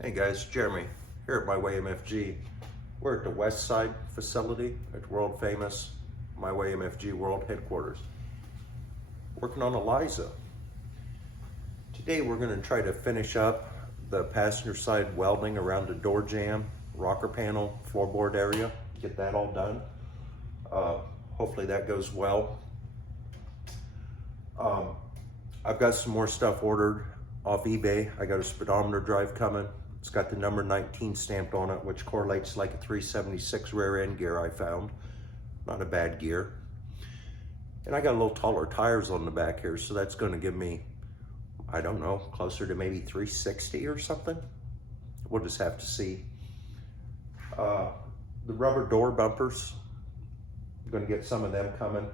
Hey guys, Jeremy here at My Way MFG. We're at the West Side facility at world famous My Way MFG World Headquarters. Working on Eliza. Today we're going to try to finish up the passenger side welding around the door jamb, rocker panel, floorboard area. Get that all done. Hopefully that goes well. I've got some more stuff ordered off eBay. I got a speedometer drive coming. It's got the number 19 stamped on it, which correlates like a 376 rear end gear I found. Not a bad gear. And I got a little taller tires on the back here, so that's going to give me, I don't know, closer to maybe 360 or something. We'll just have to see. The rubber door bumpers, I'm going to get some of them coming.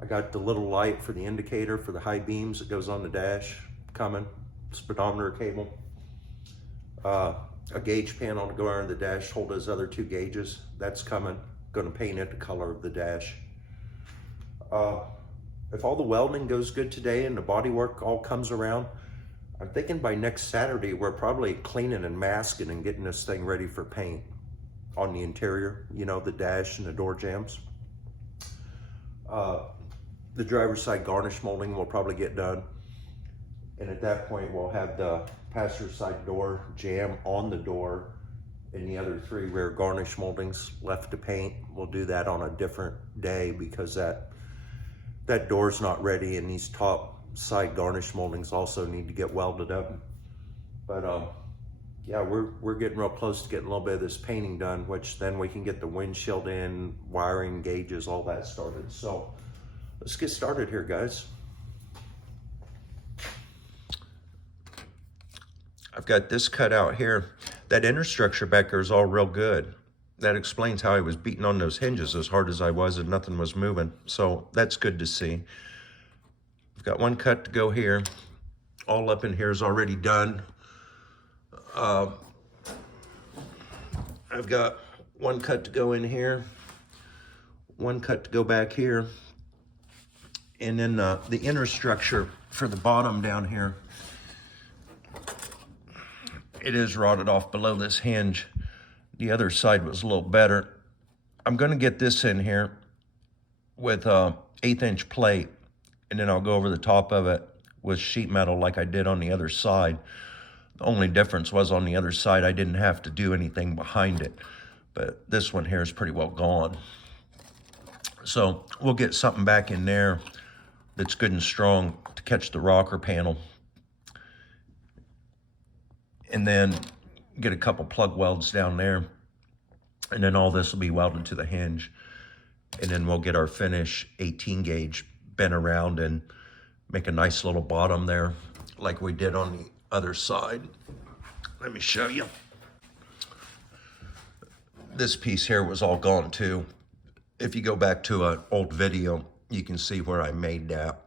I got the little light for the indicator for the high beams that goes on the dash coming, speedometer cable. A gauge panel to go around the dash, hold those other two gauges. That's coming. Going to paint it the color of the dash. If all the welding goes good today and the body work all comes around, I'm thinking by next Saturday we're probably cleaning and masking and getting this thing ready for paint on the interior, you know, the dash and the door jambs. The driver's side garnish molding will probably get done. And at that point, we'll have the passenger side door jamb on the door and the other three rear garnish moldings left to paint. We'll do that on a different day because that door's not ready, and these top side garnish moldings also need to get welded up. But yeah, we're getting real close to getting a little bit of this painting done, which then we can get the windshield in, wiring, gauges, all that started. So let's get started here, guys. I've got this cut out here. That inner structure back there is all real good. That explains how I was beating on those hinges as hard as I was and nothing was moving. So that's good to see. I've got one cut to go here. All up in here is already done. I've got one cut to go in here. One cut to go back here. And then the inner structure for the bottom down here, it is rotted off below this hinge. The other side was a little better. I'm going to get this in here with a 1/8 inch plate, and then I'll go over the top of it with sheet metal like I did on the other side. The only difference was on the other side I didn't have to do anything behind it, but this one here is pretty well gone. So we'll get something back in there that's good and strong to catch the rocker panel. And then get a couple plug welds down there. And then all this will be welded to the hinge. And then we'll get our finish 18 gauge bent around and make a nice little bottom there like we did on the other side. Let me show you. This piece here was all gone too. If you go back to an old video, you can see where I made that.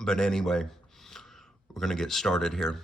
But anyway, we're gonna get started here.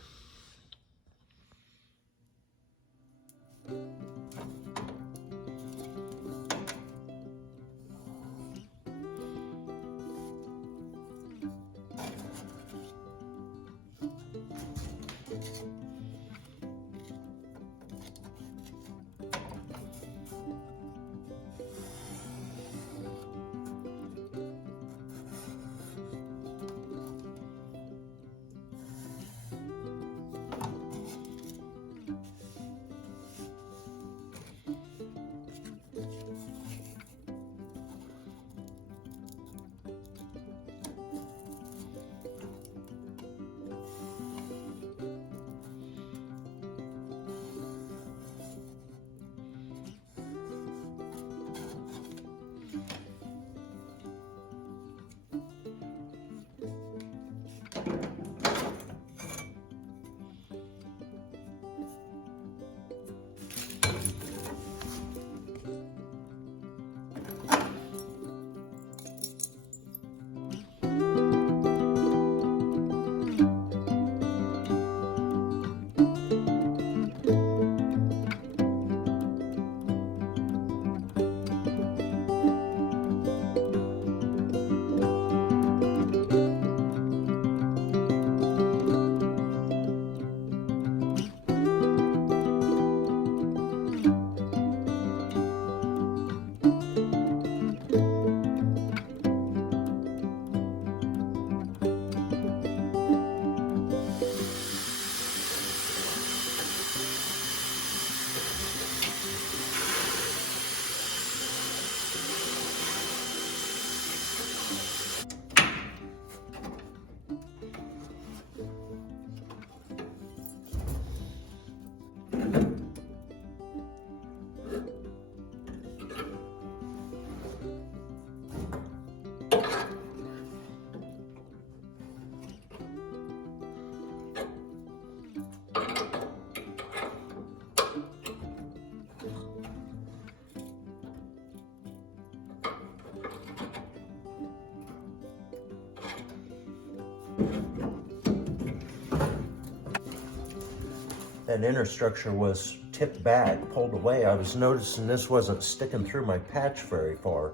that inner structure was tipped back, pulled away, I was noticing this wasn't sticking through my patch very far.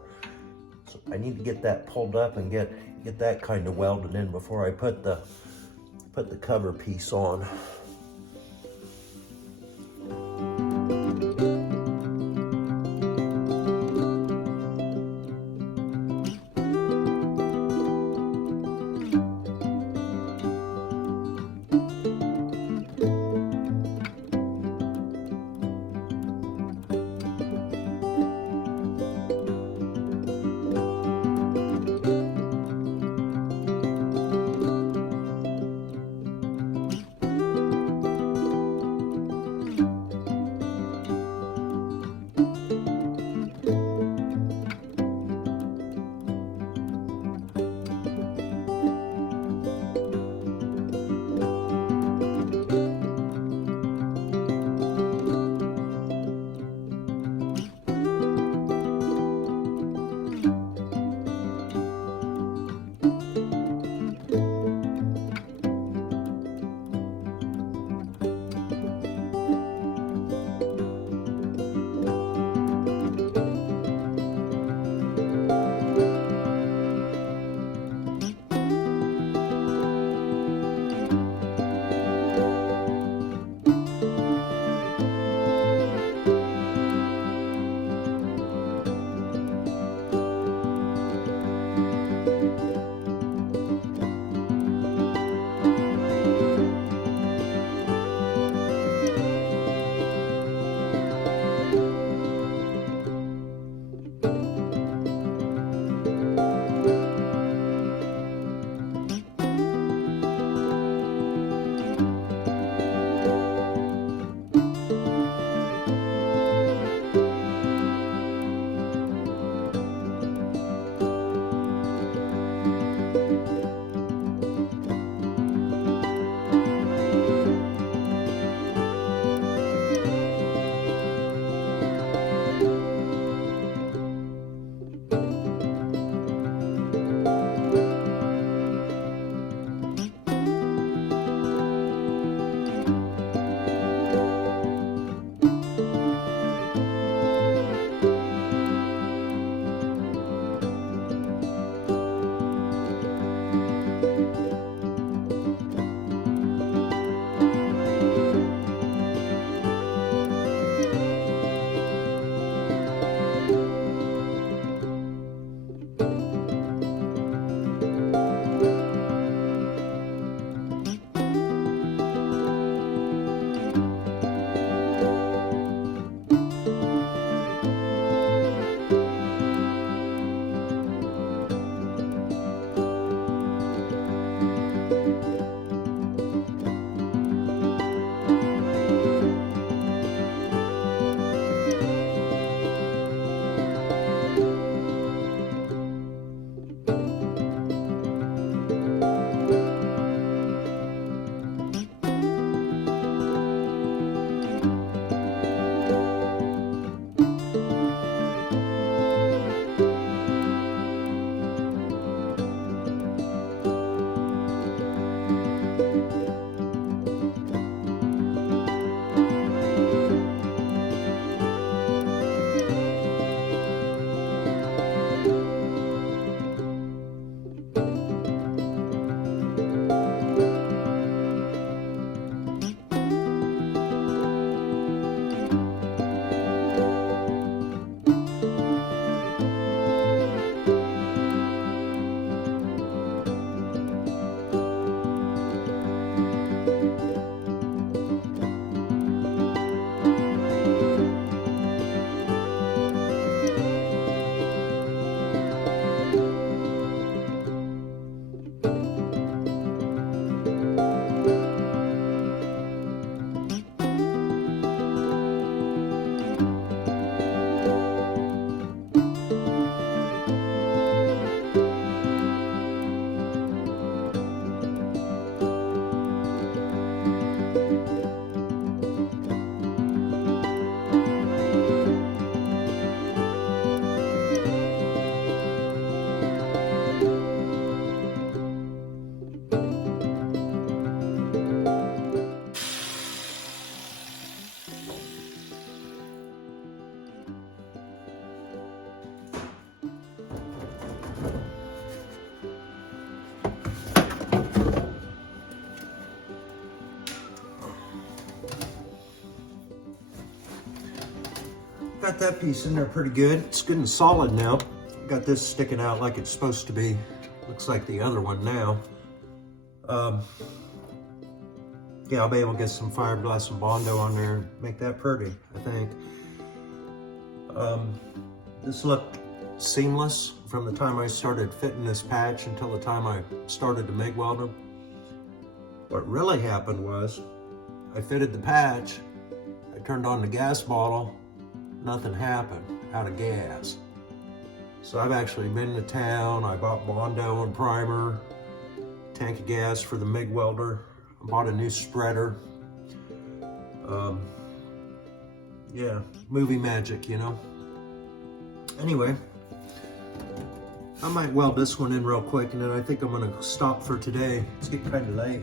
So I need to get that pulled up and get that kind of welded in before I put the cover piece on. got that piece in there pretty good. It's good and solid now. Got this sticking out like it's supposed to be. Looks like the other one now. Yeah, I'll be able to get some fiberglass and Bondo on there and make that pretty, I think. This looked seamless from the time I started fitting this patch until the time I started to MIG weld them. What really happened was, I fitted the patch, I turned on the gas bottle, nothing happened, out of gas. So I've actually been to town, I bought Bondo and primer, tank of gas for the MIG welder, I bought a new spreader. Yeah, movie magic, you know. Anyway, I might weld this one in real quick and then I think I'm gonna stop for today. It's getting kind of late.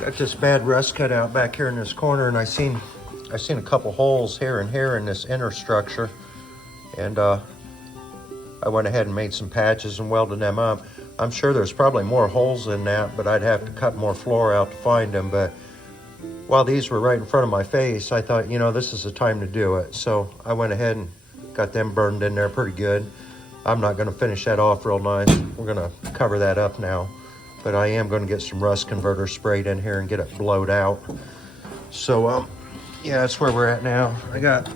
Got this bad rust cut out back here in this corner, and I seen a couple holes here and here in this inner structure, and I went ahead and made some patches and welded them up. I'm sure there's probably more holes in that, but I'd have to cut more floor out to find them. But while these were right in front of my face, I thought, you know, this is the time to do it. So I went ahead and got them burned in there pretty good. I'm not going to finish that off real nice. We're going to cover that up now. But I am going to get some rust converter sprayed in here and get it blowed out. So, yeah, that's where we're at now. I got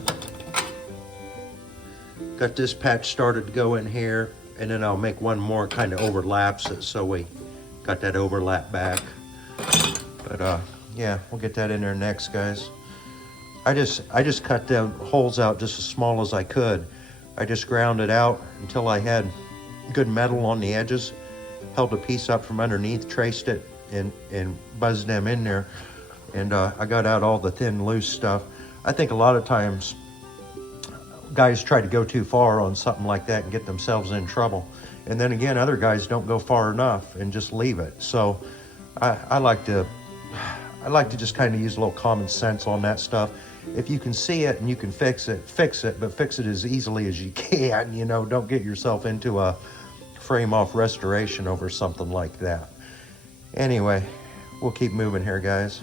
this patch started to go in here, and then I'll make one more, kind of overlaps it, so we got that overlap back. But yeah, we'll get that in there next, guys. I just cut the holes out just as small as I could. I just ground it out until I had good metal on the edges. Held a piece up from underneath, traced it, and buzzed them in there. And I got out all the thin, loose stuff. I think a lot of times guys try to go too far on something like that and get themselves in trouble. And then again, other guys don't go far enough and just leave it. So I like to just kind of use a little common sense on that stuff. If you can see it and you can fix it, but fix it as easily as you can. You know, don't get yourself into a frame off restoration over something like that. Anyway, we'll keep moving here, guys.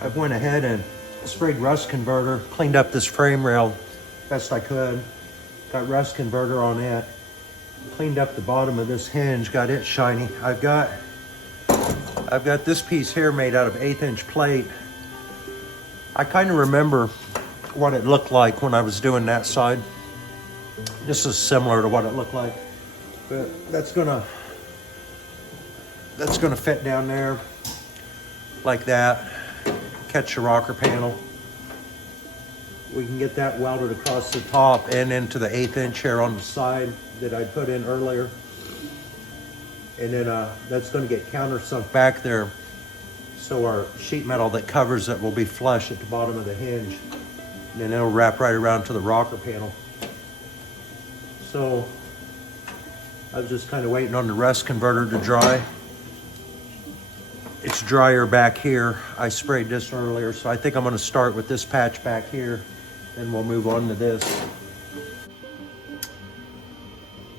I went ahead and sprayed rust converter, cleaned up this frame rail best I could, got rust converter on it, cleaned up the bottom of this hinge, got it shiny. I've got this piece here made out of 1/8 inch plate. I kind of remember what it looked like when I was doing that side. This is similar to what it looked like, but that's gonna fit down there like that. Catch the rocker panel. We can get that welded across the top and into the 1/8 inch here on the side that I put in earlier. And then that's going to get countersunk back there, so our sheet metal that covers it will be flush at the bottom of the hinge, and then it'll wrap right around to the rocker panel. So I was just kind of waiting on the rust converter to dry. It's drier back here. I sprayed this earlier, so I think I'm going to start with this patch back here, and we'll move on to this.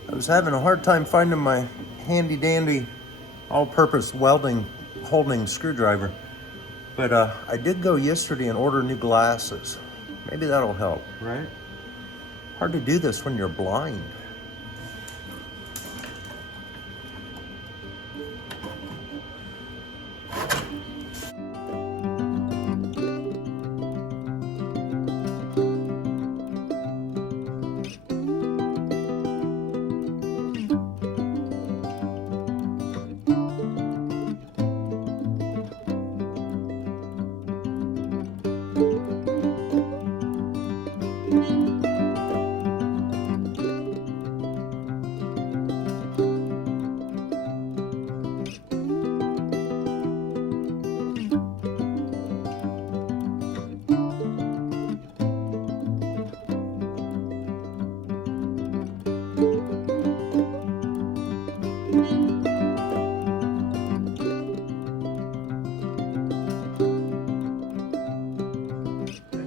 I was having a hard time finding my handy dandy all-purpose welding holding screwdriver, but I did go yesterday and order new glasses. Maybe that'll help, right? Hard to do this when you're blind.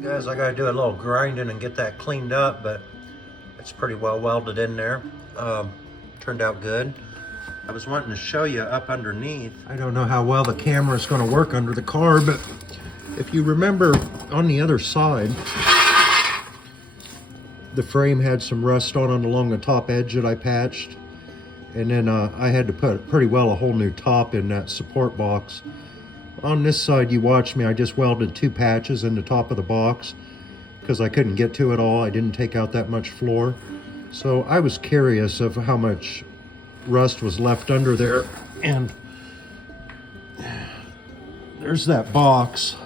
Guys, I gotta do a little grinding and get that cleaned up, but it's pretty well welded in there. Turned out good. I was wanting to show you up underneath. I don't know how well the camera is going to work under the car, but if you remember on the other side, the frame had some rust on it along the top edge that I patched, and then I had to put pretty well a whole new top in that support box. On this side, you watch me, I just welded 2 patches in the top of the box because I couldn't get to it all. I didn't take out that much floor. So I was curious of how much rust was left under there. And there's that box.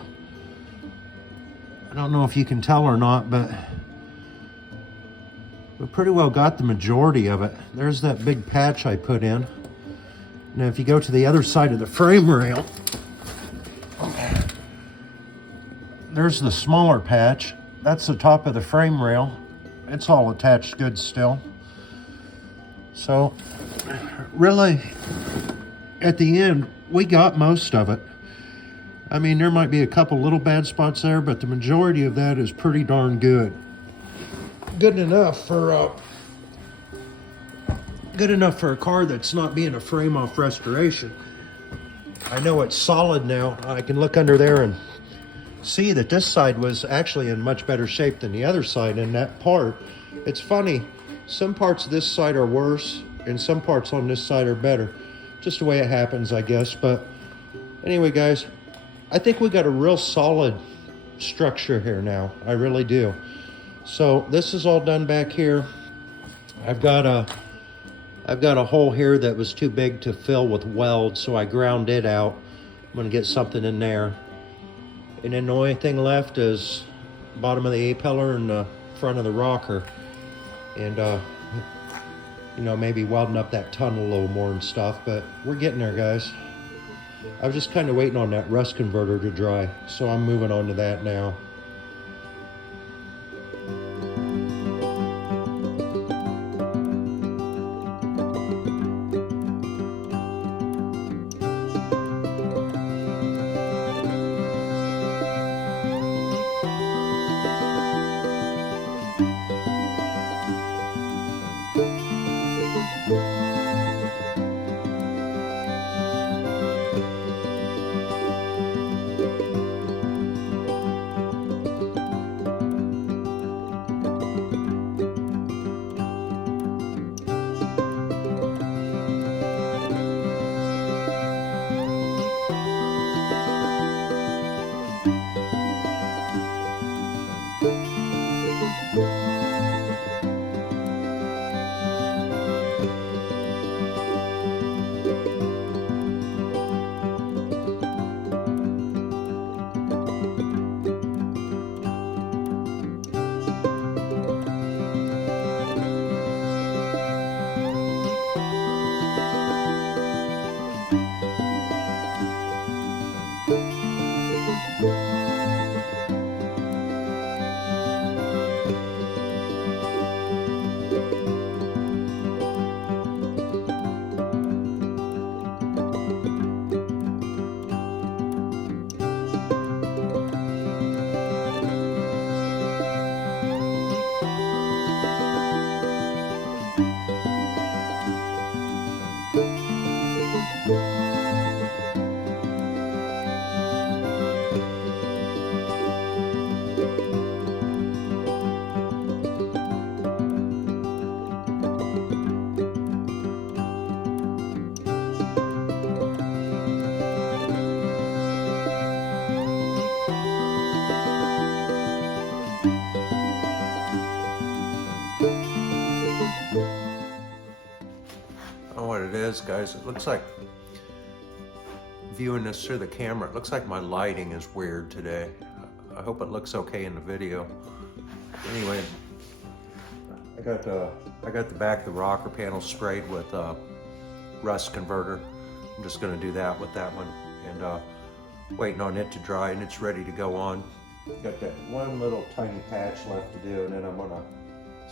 I don't know if you can tell or not, but we pretty well got the majority of it. There's that big patch I put in. Now, if you go to the other side of the frame rail, there's the smaller patch. That's the top of the frame rail. It's all attached good still. So really, at the end, we got most of it. I mean, there might be a couple little bad spots there, but the majority of that is pretty darn good. Good enough for a car that's not being a frame off restoration. I know it's solid now. I can look under there and see that this side was actually in much better shape than the other side. And that part, it's funny, some parts of this side are worse and some parts on this side are better. Just the way it happens, I guess. But anyway, guys, I think we got a real solid structure here now. I really do. So this is all done back here. I've got a hole here that was too big to fill with weld, so I ground it out. I'm gonna get something in there. And then the only thing left is bottom of the A-pillar and the front of the rocker. And, you know, maybe welding up that tunnel a little more and stuff, but we're getting there, guys. I was just kind of waiting on that rust converter to dry, so I'm moving on to that now. is, guys. It looks like, viewing this through the camera, it looks like my lighting is weird today. I hope it looks okay in the video. Anyway, I got the back of the rocker panel sprayed with rust converter. I'm just gonna do that with that one, and waiting on it to dry, and it's ready to go on. Got that one little tiny patch left to do, and then I'm gonna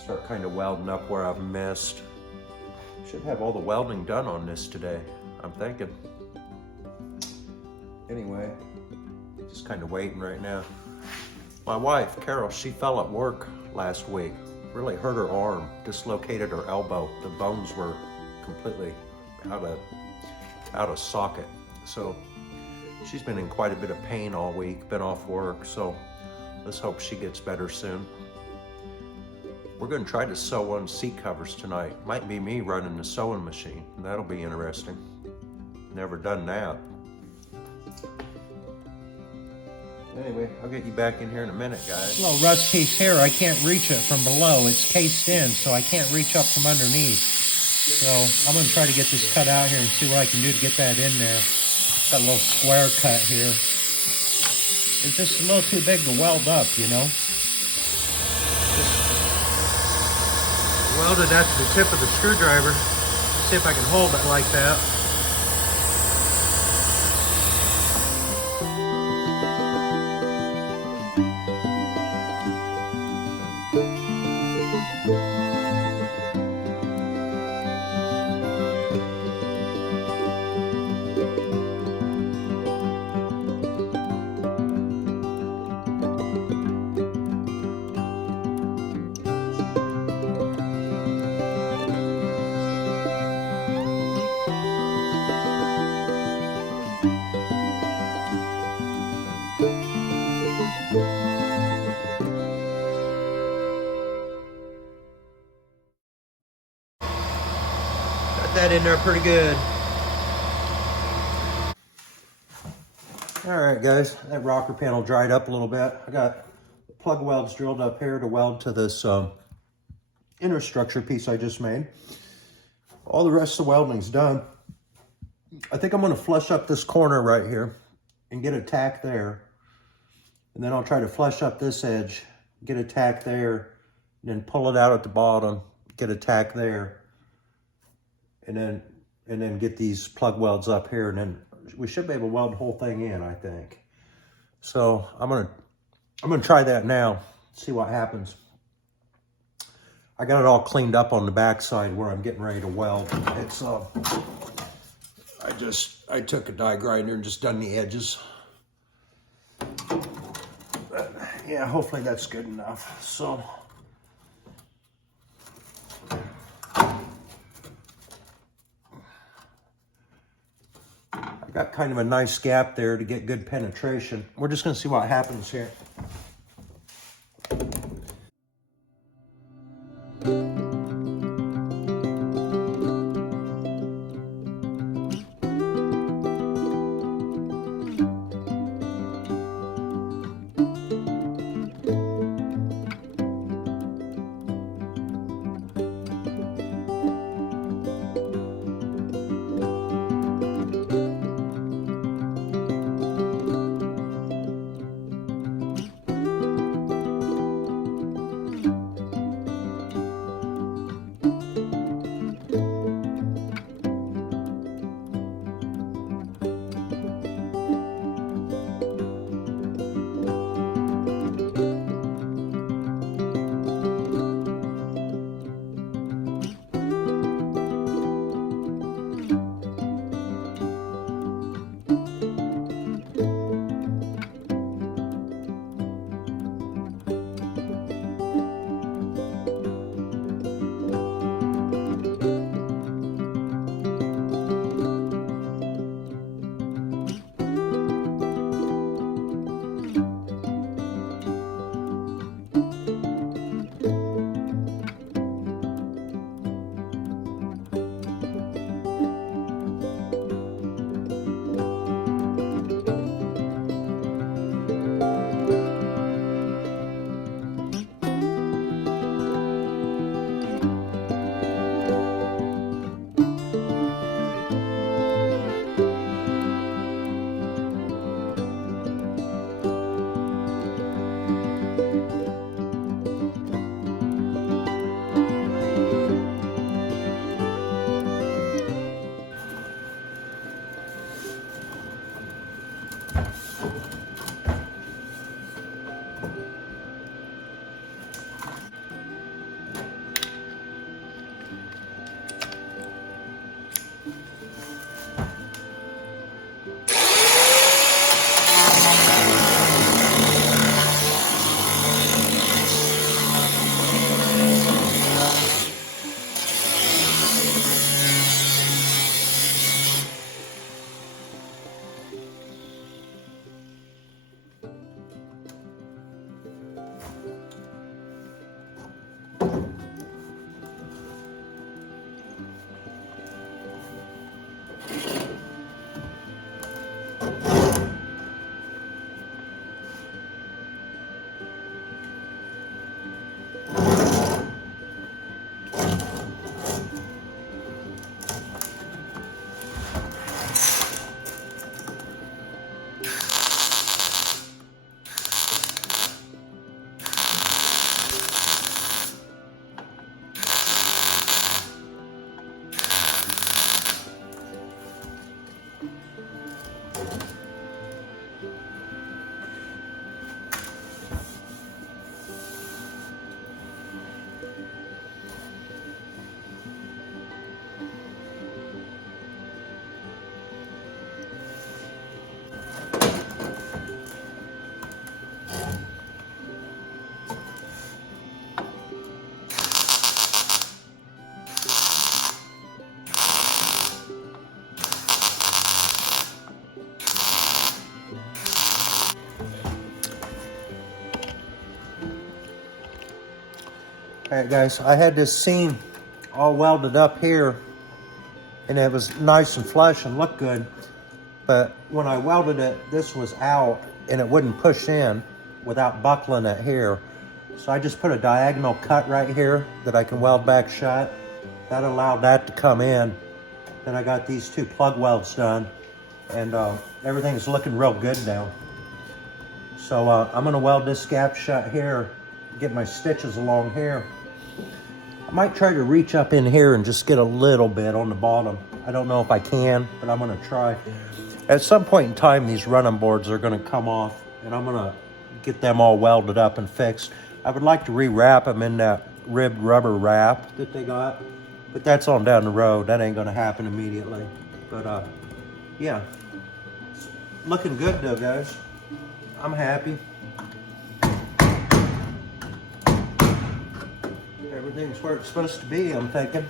start kind of welding up where I've missed. Should have all the welding done on this today, I'm thinking. Anyway, just kind of waiting right now. My wife, Carol, she fell at work last week. Really hurt her arm, dislocated her elbow. The bones were completely out of socket. So she's been in quite a bit of pain all week, been off work. So let's hope she gets better soon. We're gonna try to sew on seat covers tonight. Might be me running the sewing machine. That'll be interesting. Never done that. Anyway, I'll get you back in here in a minute, guys. Little rust piece here, I can't reach it from below. It's cased in, so I can't reach up from underneath. So I'm gonna try to get this cut out here and see what I can do to get that in there. Got a little square cut here. It's just a little too big to weld up, you know? Just welded at the tip of the screwdriver. See if I can hold it like that. That in there pretty good. All right, guys, that rocker panel dried up a little bit. I got plug welds drilled up here to weld to this inner structure piece I just made. All the rest of the welding's done. I think I'm gonna flush up this corner right here and get a tack there. And then I'll try to flush up this edge, get a tack there, and then pull it out at the bottom, get a tack there. And then get these plug welds up here, and then we should be able to weld the whole thing in, I think. So I'm gonna try that now, see what happens. I got it all cleaned up on the back side where I'm getting ready to weld. It's I took a die grinder and just done the edges. But yeah, hopefully that's good enough. So I got kind of a nice gap there to get good penetration. We're just gonna see what happens here. Alright guys, I had this seam all welded up here and it was nice and flush and looked good. But when I welded it, this was out and it wouldn't push in without buckling it here. So I just put a diagonal cut right here that I can weld back shut. That allowed that to come in. Then I got these 2 plug welds done and everything's looking real good now. So I'm gonna weld this gap shut here, get my stitches along here. I might try to reach up in here and just get a little bit on the bottom. I don't know if I can, but I'm gonna try. At some point in time, these running boards are gonna come off and I'm gonna get them all welded up and fixed. I would like to re-wrap them in that ribbed rubber wrap that they got, but that's on down the road. That ain't gonna happen immediately. But yeah, it's looking good though, guys. I'm happy. Everything's where it's supposed to be, I'm thinking.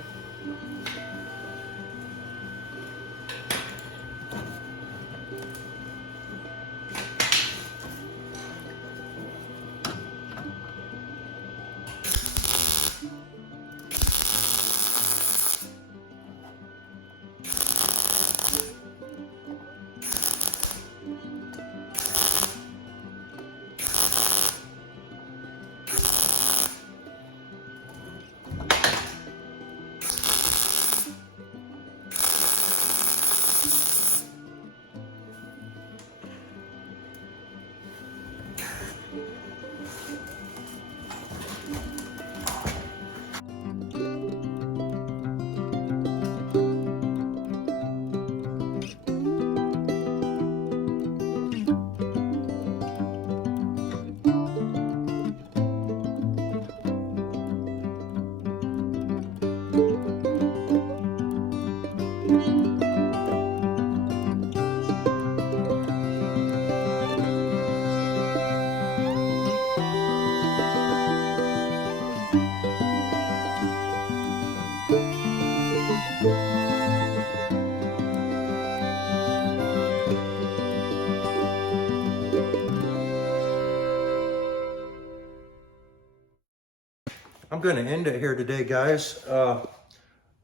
I'm going to end it here today, guys. I'm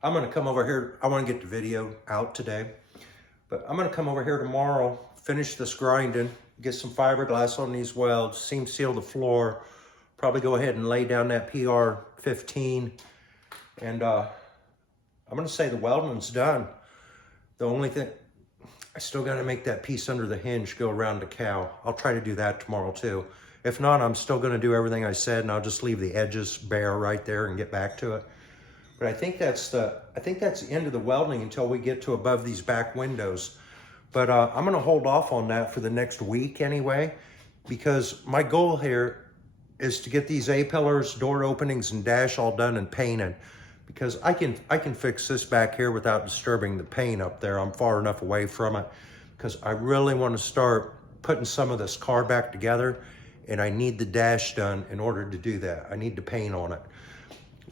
going to come over here. I want to get the video out today, but I'm going to come over here tomorrow, finish this grinding, get some fiberglass on these welds, seam seal the floor, probably go ahead and lay down that PR15, and I'm going to say the welding's done. The only thing, I still got to make that piece under the hinge go around the cow. I'll try to do that tomorrow too. If not, I'm still going to do everything I said, and I'll just leave the edges bare right there and get back to it. But I think that's the end of the welding until we get to above these back windows. But I'm going to hold off on that for the next week anyway, because my goal here is to get these A-pillars, door openings, and dash all done and painted. Because I can fix this back here without disturbing the paint up there. I'm far enough away from it, because I really want to start putting some of this car back together. And I need the dash done in order to do that. I need to paint on it.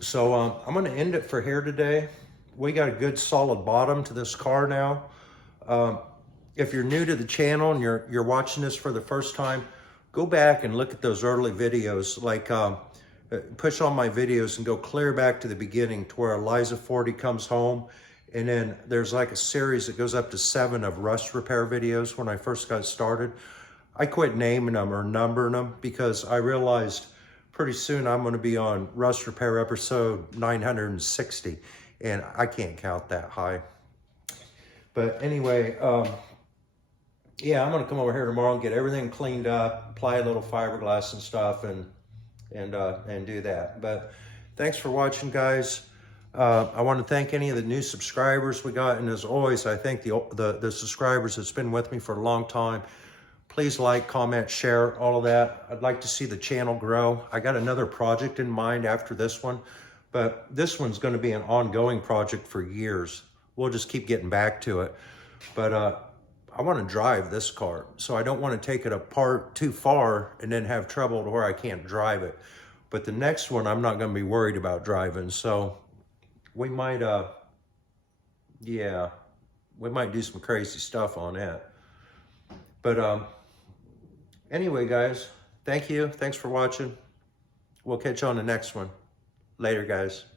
So I'm gonna end it for here today. We got a good solid bottom to this car now. If you're new to the channel and you're watching this for the first time, go back and look at those early videos. Like push on my videos and go clear back to the beginning to where Eliza 40 comes home. And then there's like a series that goes up to 7 of rust repair videos when I first got started. I quit naming them or numbering them because I realized pretty soon I'm going to be on rust repair episode 960, and I can't count that high. But anyway, yeah, I'm going to come over here tomorrow and get everything cleaned up, apply a little fiberglass and stuff, and do that. But thanks for watching, guys. I want to thank any of the new subscribers we got, and as always, I thank the subscribers that's been with me for a long time. Please like, comment, share, all of that. I'd like to see the channel grow. I got another project in mind after this one, but this one's going to be an ongoing project for years. We'll just keep getting back to it. But I want to drive this car, so I don't want to take it apart too far and then have trouble to where I can't drive it. But the next one, I'm not going to be worried about driving, so we might, yeah, we might do some crazy stuff on it. But anyway, guys, thank you. Thanks for watching. We'll catch you on the next one. Later, guys.